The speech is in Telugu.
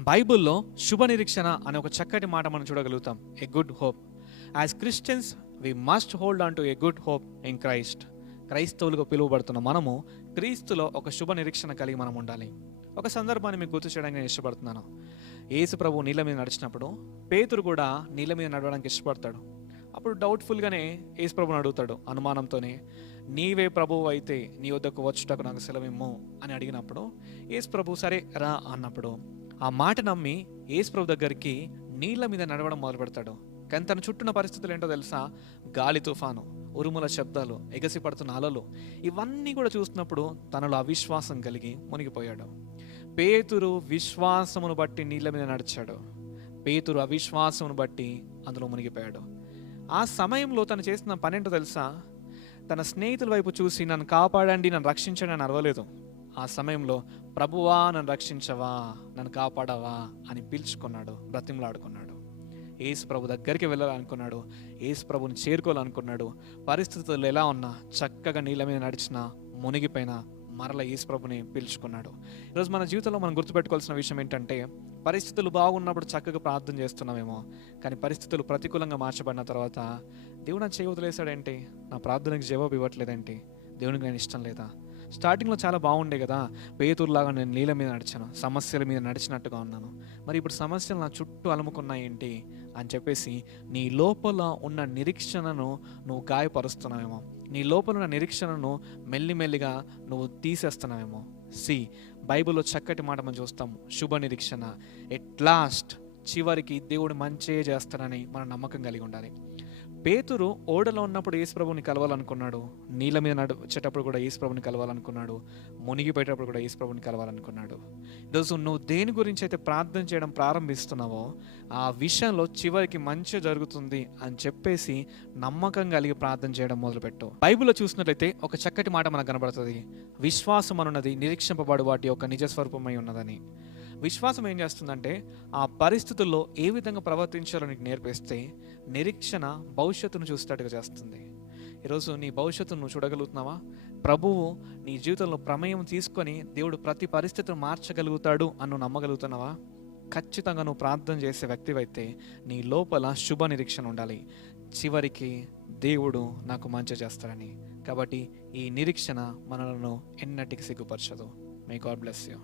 బైబిల్లో శుభ నిరీక్షణ అనే ఒక చక్కటి మాట మనం చూడగలుగుతాం. A good hope as Christians we must hold on to a good hope in Christ క్రైస్తవులుగా పిలువబడుతున్న మనము క్రీస్తులో ఒక శుభ నిరీక్షణ కలిగి మనం ఉండాలి. ఒక సందర్భాన్ని మీకు గుర్తు చేయడానికి నేను ఇష్టపడుతున్నాను. యేసు ప్రభు నీళ్ళ మీద నడిచినప్పుడు పేతురు కూడా నీళ్ళ మీద నడవడానికి ఇష్టపడతాడు. అప్పుడు డౌట్ఫుల్గానే యేసు ప్రభుని అడుగుతాడు అనుమానంతోనే నీవే ప్రభువు అయితే నీ వద్దకు వచ్చుటకు నాకు సెలవిమ్ము? అని అడిగినప్పుడు యేసు ప్రభు సరే రా అన్నప్పుడు ఆ మాట నమ్మి ఏసుప్రభు దగ్గరికి నీళ్ళ మీద నడవడం మొదలు పెడతాడు కానీ తన చుట్టూన్న పరిస్థితులు ఏంటో తెలుసా? గాలి తుఫాను ఉరుముల శబ్దాలు ఎగసి పడుతున్న అలలు. ఇవన్నీ కూడా చూస్తున్నప్పుడు తనలో అవిశ్వాసం కలిగి మునిగిపోయాడు. పేతురు విశ్వాసమును బట్టి నీళ్ళ మీద నడిచాడు. పేతురు అవిశ్వాసమును బట్టి అందులో మునిగిపోయాడు. ఆ సమయంలో తను చేసిన పనేంటో తెలుసా? తన స్నేహితుల వైపు చూసి నన్ను కాపాడండి నన్ను రక్షించండి అని అరవలేదు. ఆ సమయంలో ప్రభువా నన్ను రక్షించవా నన్ను కాపాడవా అని పిలుచుకున్నాడు బ్రతిమలాడుకున్నాడు. ఏసు ప్రభు దగ్గరికి వెళ్ళాలనుకున్నాడు ఏసు ప్రభుని చేరుకోవాలనుకున్నాడు. పరిస్థితులు ఎలా ఉన్నా చక్కగా నీళ్ళ మీద నడిచిన మునిగిపోయిన మరల ఏసు ప్రభుని పిలుచుకున్నాడు. ఈరోజు మన జీవితంలో మనం గుర్తుపెట్టుకోవాల్సిన విషయం ఏంటంటే పరిస్థితులు బాగున్నప్పుడు చక్కగా ప్రార్థన చేస్తున్నామేమో కానీ పరిస్థితులు ప్రతికూలంగా మార్చబడిన తర్వాత దేవుడు నా చేయి వదిలేశాడేంటి నా ప్రార్థనకి జవాబు ఇవ్వట్లేదేంటి దేవునికి నేను ఇష్టం లేదా? స్టార్టింగ్లో చాలా బాగుండే కదా. పేతురులాగా నేను నీళ్ళ మీద నడిచాను. సమస్యల మీద నడిచినట్టుగా ఉన్నాను. మరి ఇప్పుడు సమస్యలు నా చుట్టూ అలుముకున్నాయి ఏంటి? అని చెప్పేసి నీ లోపల ఉన్న నిరీక్షణను నువ్వు గాయపరుస్తున్నావేమో. నీ లోపల ఉన్న నిరీక్షణను మెల్లిమెల్లిగా నువ్వు తీసేస్తున్నావేమో. సి బైబిల్లో చక్కటి మాట మనం చూస్తాం. శుభ నిరీక్షణ. ఎట్ లాస్ట్ చివరికి దేవుడు మంచే చేస్తాడని మన నమ్మకం కలిగి ఉండాలి. పేతురు ఓడలో ఉన్నప్పుడు యేసుప్రభుని కలవాలనుకున్నాడు. నీళ్ళ మీద నడిచేటప్పుడు కూడా యేసుప్రభుని కలవాలనుకున్నాడు. మునిగిపోయేటప్పుడు కూడా యేసుప్రభుని కలవాలనుకున్నాడు. ఈరోజు నువ్వు దేని గురించి అయితే ప్రార్థన చేయడం ప్రారంభిస్తున్నావో ఆ విషయంలో చివరికి మంచి జరుగుతుంది అని చెప్పేసి నమ్మకం కలిగి ప్రార్థన చేయడం మొదలుపెట్టు. బైబిల్లో చూసినట్లయితే ఒక చక్కటి మాట మనకు కనబడుతుంది. విశ్వాసం అనున్నది నిరీక్షింపబడు వాటి యొక్క నిజస్వరూపమై ఉన్నదని. విశ్వాసం ఏం చేస్తుందంటే ఆ పరిస్థితుల్లో ఏ విధంగా ప్రవర్తించాలో నీకు నేర్పిస్తే నిరీక్షణ భవిష్యత్తును చూసేటట్టుగా చేస్తుంది. ఈరోజు నీ భవిష్యత్తును నువ్వు చూడగలుగుతున్నావా? ప్రభువు నీ జీవితంలో ప్రమేయం తీసుకొని దేవుడు ప్రతి పరిస్థితిని మార్చగలుగుతాడు అని నమ్మగలుగుతున్నావా? ఖచ్చితంగా నువ్వు ప్రార్థన చేసే వ్యక్తివైతే నీ లోపల శుభ నిరీక్షణ ఉండాలి. చివరికి దేవుడు నాకు మంచి చేస్తాడని. కాబట్టి ఈ నిరీక్షణ మనలను ఎన్నటికి సిగ్గుపరచదు. May God bless you